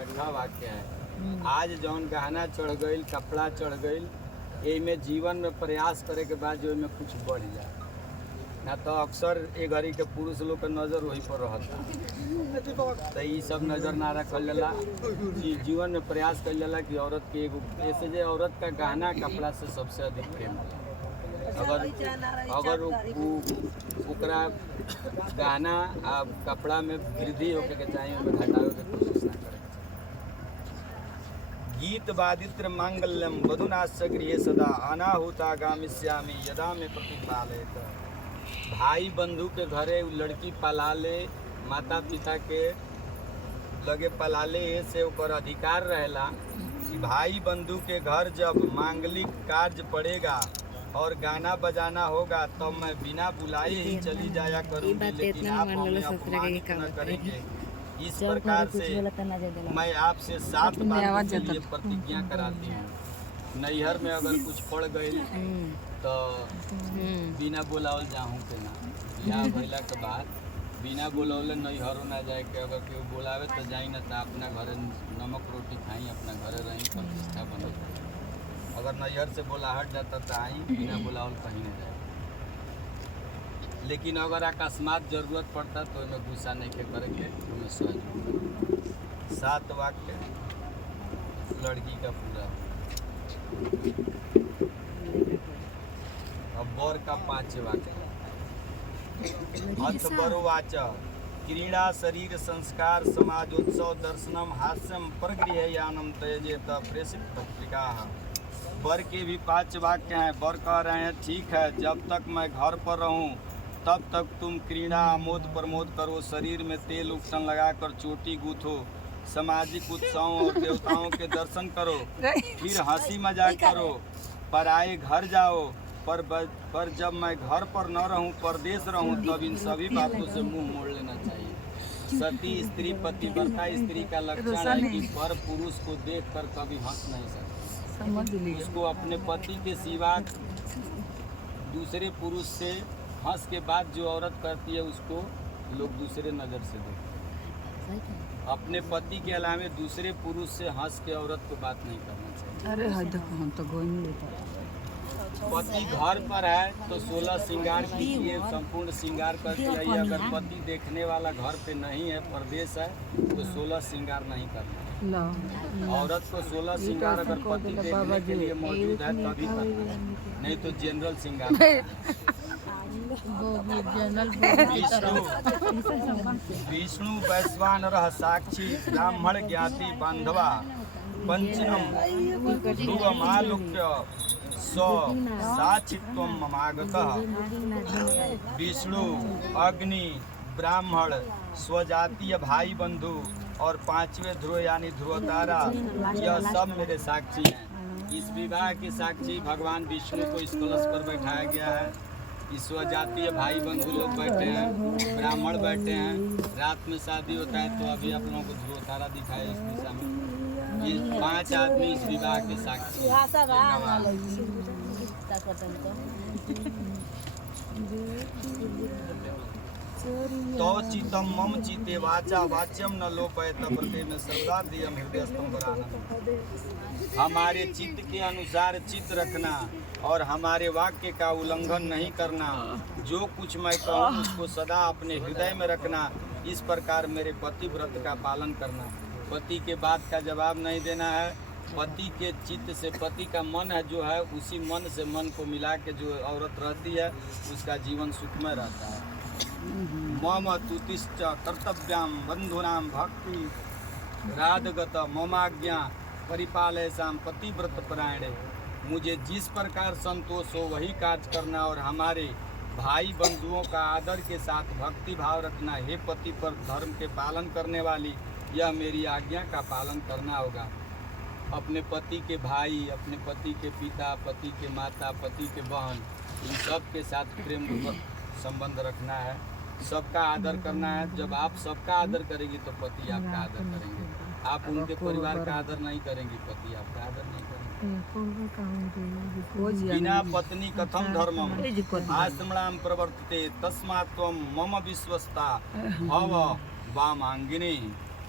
अच्छा वाक्य है। आज जौन गहना चढ़ गईल, कपड़ा चढ़ गईल, एमे जीवन में प्रयास करे के बाद जो में कुछ बढ़ जाए ना, तो अक्सर ए घड़ी के पुरुष लोग के नजर वही पर रहता। तो ये सब नजर ना रखल जाला, जीवन में प्रयास कल जाला कि औरत के एगो ऐसे जे औरत का गहना कपड़ा से सबसे अधिक प्रेम होला। अगर ओकरा गहना आ कपड़ा में वृद्धि होके के चाहिए, ओमे घटावे के कोशिश ना करे। गीत वादित्र मांगल्यम वधुनास्य गृहे सदा अनाहुता गामिष्यामि यदा में प्रतिपालयत। भाई बंधु के घरे लड़की पला ले, माता पिता के लगे पला ले, से ओकर अधिकार रहेला कि भाई बंधु के घर जब मांगलिक कार्य पड़ेगा और गाना बजाना होगा तब तो मैं बिना बुलाए ही चली जाया करूँगी, लेकिन आप हमें अपमानित न करेंगे। इस प्रकार से मैं आपसे 7 बातों के लिए प्रतिज्ञा कराती हूँ। नैहर में अगर कुछ पड़ गई तो बिना बुलावल जाऊँ के ना, या भैला के बाद बिना बुलावले नैहरों ना जाए के, अगर कोई बुलावे तो जाई ना, तो अपना घर नमक रोटी खाई, अपना घर रही, प्रतिष्ठा बने। अगर नैहर से बुलाहट जाता तो आई, बिना बुलावल कहीं नहीं जाए। लेकिन अगर अकस्मात जरूरत पड़ता तो इनमें गुस्सा नहीं के करेंगे, उनमें सहज। 7 वाक्य लड़की का पूरा। अब बर का 5 वाक्य। अथ बरोवाच क्रीड़ा शरीर संस्कार समाजोत्सव दर्शनम हास्यम परगृहयानम त्यजेत प्रेषित पत्रिका। बर के भी 5 वाक्य हैं। बर कह रहे हैं ठीक है, जब तक मैं घर पर रहूं तब तक तुम क्रीड़ा आमोद प्रमोद करो, शरीर में तेल उपटन लगाकर चोटी गूथो, सामाजिक उत्सवों और देवताओं के दर्शन करो, फिर हंसी मजाक करो, पराए घर जाओ। पर जब मैं घर पर न रहूं, परदेश रहूं, तब इन सभी बातों से मुंह मोड़ लेना चाहिए। सती स्त्री पतिव्रता स्त्री का लक्षण है कि पर पुरुष को देखकर कभी हंस नहीं सकती। उसको अपने पति के सिवा दूसरे पुरुष से हंस के बाद जो औरत करती है उसको लोग दूसरे नज़र से देखते हैं। अपने पति के अलावा दूसरे पुरुष से हंस के औरत को बात नहीं करना चाहिए। अरे देखो हम तो गोई नहीं लेते। पति घर पर है तो 16 श्रृंगार कीजिए, संपूर्ण श्रृंगार करके आइए। अगर पति देखने वाला घर पे नहीं है, परदेश है, तो 16 श्रृंगार नहीं करना। औरत को 16 श्रृंगार अगर पति देखने के लिए मौजूद है तभी करना, नहीं तो जनरल श्रृंगार। विष्णु वैश्वानर साक्षी ब्राह्मण ज्ञाति बांधवा पंचनम ध्रुवमालोक्य साक्षित्वम ममागतः। विष्णु, अग्नि, ब्राह्मण, स्वजातीय भाई बंधु और 5वें ध्रुव यानी ध्रुव तारा, यह सब मेरे साक्षी हैं। इस विवाह के साक्षी भगवान विष्णु को इस कलश पर बैठाया गया है। इस स्वजातीय भाई बंधु लोग बैठे हैं, ब्राह्मण बैठे हैं। रात में शादी होता है तो अभी आप लोगों को ध्रुव तारा दिखाया इस दिशा में। ये 5 आदमी इस विवाह के साक्षी तो चितम मम चिते वाचा वाच्यम न लोपयत प्रते में सर्वदा दियम हृदय स्तंभ। हमारे चित्त के अनुसार चित्त रखना और हमारे वाक्य का उल्लंघन नहीं करना। जो कुछ मैं कहूँ उसको सदा अपने हृदय में रखना। इस प्रकार मेरे पति व्रत का पालन करना। पति के बात का जवाब नहीं देना है। पति के चित्त से, पति का मन है जो है, उसी मन से मन को मिला के जो औरत रहती है उसका जीवन सुखमय रहता है। मम तुतिश्च कर्तव्याम बंधुनाम भक्ति राधगत ममाज्ञा परिपालयसाम पतिव्रत परायणे। मुझे जिस प्रकार संतोष हो वही कार्य करना और हमारे भाई बंधुओं का आदर के साथ भक्ति भाव रखना। हे पति पर धर्म के पालन करने वाली, यह मेरी आज्ञा का पालन करना होगा। अपने पति के भाई, अपने पति के पिता, पति के माता, पति के बहन, इन सब के साथ प्रेम संबंध रखना है। सबका आदर करना है। जब आप सबका आदर करेंगे तो पति आपका आदर करेंगे। आप उनके परिवार का आदर नहीं करेंगे, पति आपका आदर नहीं करेंगे। बिना पत्नी कथम धर्मम आश्रमणाम प्रवर्तते तस्मात् त्वं मम विश्वस्ता भव वामांगिनी।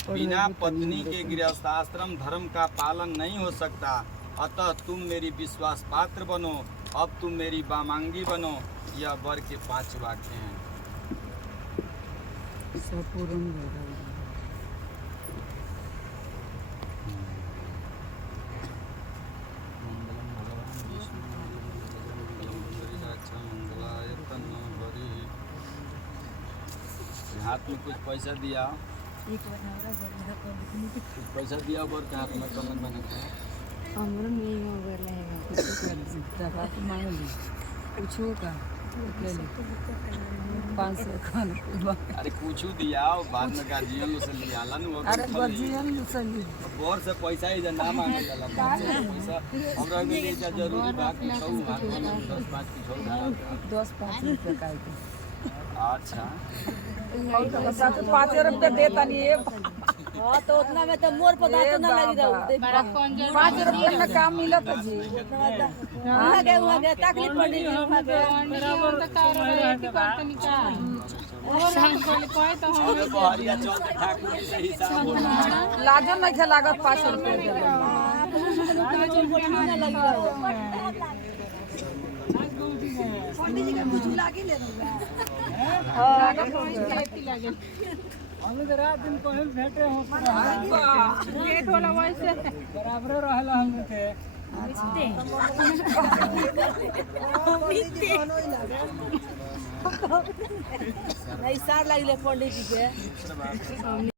बिना पत्नी के गृहस्थ आश्रम धर्म का पालन नहीं हो सकता। अतः तुम मेरी विश्वास पात्र बनो, अब तुम मेरी वामांगी बनो। यह वर के 5 वाक्य हैं। सब पूर्ण भइल। हाथ में कुछ पैसा दिया, कुछ पैसा दिया वर के हाथ में कमर बना के। हमरो नहीं मोबाइल है दवा तो मांग ली पूछो का ले ली 500 खान। अरे कुछ दिया बाद में गार्जियन से लिया ला नु। अरे गार्जियन से ली वर से पैसा ही ना मांगे जाला। पैसा हमरा के लिए जरूरी बात छौ हाथ में 10-5 की छौ 10-5 रुपया का। अच्छा और 5 रुपया देता नहीं है। हाँ तो उतना में तो मोर पता तो ना लगी रहा। 5 रुपया में काम मिला था जी। वहाँ गए तकलीफ पड़ी वहाँ गए। अबे बहरिया चल के ठाकुर से हिसाब बोला। लाजो नहीं था लागत 5 रुपया देला। पंडित जी का कुछ लागी ले हम तो रात दिन कोई भेटे हो गेट वाला वैसे बराबर रहला हम के नहीं सार लगी पंडित जी के।